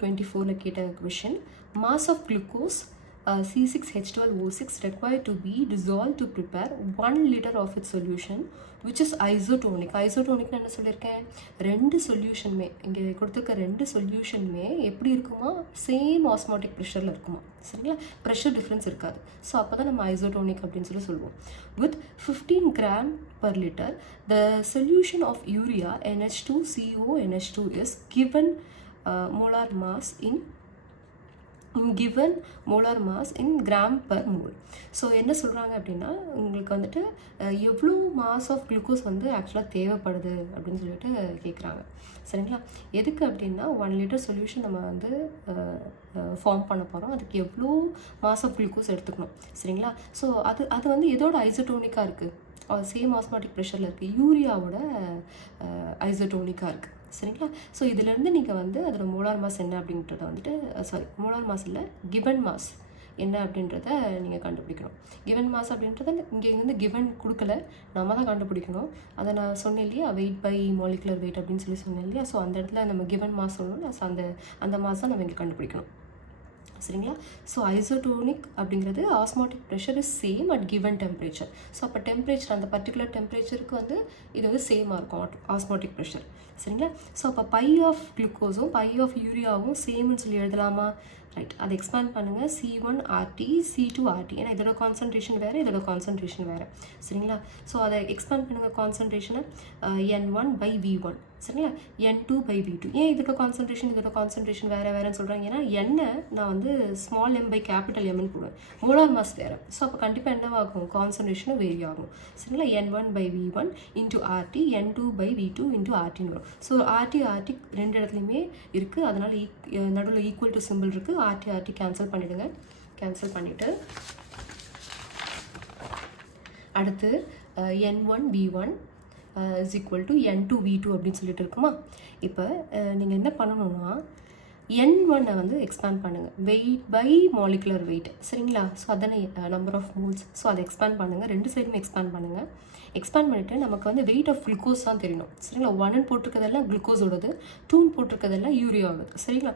24ல கேட்ட question mass of glucose C6H12O6 required to be dissolved to prepare 1 liter of its solution which is isotonic. isotonic என்ன சொல்லியிருக்கேன், ரெண்டு சொல்யூஷனுமே இங்கே கொடுத்துருக்க ரெண்டு சொல்யூஷனுமே எப்படி இருக்குமா, சேம் ஆஸ்மாட்டிக் ப்ரெஷரில் இருக்குமா, சரிங்களா, ப்ரெஷர் டிஃப்ரென்ஸ் இருக்காது. ஸோ அப்போ தான் நம்ம ஐசோடோனிக் அப்படின்னு சொல்லுவோம். With 15 gram per liter the solution of urea NH2CONH2 is given molar mass in molar mass in gram per mole. So என்ன சொல்கிறாங்க அப்படின்னா, உங்களுக்கு வந்துட்டு எவ்வளோ மாஸ் ஆஃப் குளுக்கோஸ் வந்து ஆக்சுவலாக தேவைப்படுது அப்படின்னு சொல்லிட்டு கேட்குறாங்க, சரிங்களா. எதுக்கு அப்படின்னா 1 liter சொல்யூஷன் நம்ம வந்து ஃபார்ம் பண்ண போகிறோம், அதுக்கு எவ்வளோ மாஸ் ஆஃப் குளுக்கோஸ் எடுத்துக்கணும், சரிங்களா. ஸோ அது வந்து எதோட ஐசோடோனிக்காக இருக்குது, சேம் ஆஸ்மாட்டிக் ப்ரெஷரில் இருக்குது, யூரியாவோட ஐசோடோனிக்காக இருக்குது, சரிங்களா. ஸோ இதிலேருந்து நீங்கள் வந்து அதோட மோலார் மாஸ் என்ன அப்படின்றத வந்துட்டு மோலார் மாஸ் இல்லை, கிவன் மாஸ் என்ன அப்படின்றத நீங்கள் கண்டுபிடிக்கணும். கிவன் மாஸ் அப்படின்றத இங்கே வந்து கிவன் கொடுக்கல, நம்ம தான் கண்டுபிடிக்கணும். அதை நான் சொன்னேன் இல்லையா, வெயிட் பை மாலிகுலர் வெயிட் அப்படின்னு சொன்னேன் இல்லையா. ஸோ அந்த இடத்துல நம்ம கிவன் மாஸ் சொல்லணும், ஸோ அந்த மாஸ் தான் நம்ம இங்கே கண்டுபிடிக்கணும், சரிங்களா. ஸோ ஐசோடோனிக் அப்படிங்கிறது osmotic pressure is same at given temperature. So அப்போ டெம்பரேச்சர் அந்த பர்டிகுலர் டெம்பரேச்சருக்கு வந்து இது வந்து சேமாக இருக்கும் ஆஸ்மாட்டிக் ப்ரெஷர், சரிங்களா. ஸோ அப்போ பை ஆஃப் குளுக்கோஸும் பை ஆஃப் யூரியாவும் சேம்னு சொல்லி எழுதலாமா, ரைட். அதை எக்ஸ்பேண்ட் பண்ணுங்கள், C1RT C2RT, ஏன்னா இதோட கான்சன்ட்ரேஷன் வேறு இதோட கான்சன்ட்ரேஷன் வேறு, சரிங்களா. ஸோ அதை எக்ஸ்பேண்ட் பண்ணுங்கள் கான்சன்ட்ரேஷனை N1/V1, சரிங்களா, N2/V2. ஏன் இதோட கான்சன்ட்ரேஷன் வேறுன்னு சொல்கிறாங்க, ஏன்னா எண்ணை நான் வந்து ஸ்மால் m/கேபிட்டல் எம்னு போடுவேன், மோலார் மாஸ் வேறு. ஸோ அப்போ கண்டிப்பாக என்னவாகும், கான்சன்ட்ரேஷனும் வேரி ஆகும், சரிங்களா. N1/V1 into RT, N2/V2 into RTன்னு வரும். ஸோ RT ரெண்டு இடத்துலையுமே இருக்குது, அதனால் நடுவில் ஈக்குவல் டு சிம்பிள் இருக்குது. RT கேன்சல் பண்ணிவிடுங்க. கேன்சல் பண்ணிவிட்டு அடுத்து N1V1 is equal to N2V2 அப்படின்னு சொல்லிட்டு இருக்குமா. இப்போ நீங்கள் என்ன பண்ணணும்னா N1 வந்து எக்ஸ்பேண்ட் பண்ணுங்கள், வெயிட் பை மாலிகுலர் வெயிட், சரிங்களா. ஸோ அதானே நம்பர் ஆஃப் மோல்ஸ். ஸோ அதை எக்ஸ்பேண்ட் பண்ணுங்கள், ரெண்டு சைடுமே எக்ஸ்பேண்ட் பண்ணுங்கள். எக்ஸ்பேண்ட் பண்ணிவிட்டு நமக்கு வந்து வெயிட் ஆஃப் குளுக்கோஸ் தான் தெரியணும், சரிங்களா. 1ன்னு போட்டிருக்கிறதெல்லாம் குளுக்கோஸோடது, 2ன்னு போட்டிருக்கிறதெல்லாம் யூரியாவோடது, சரிங்களா.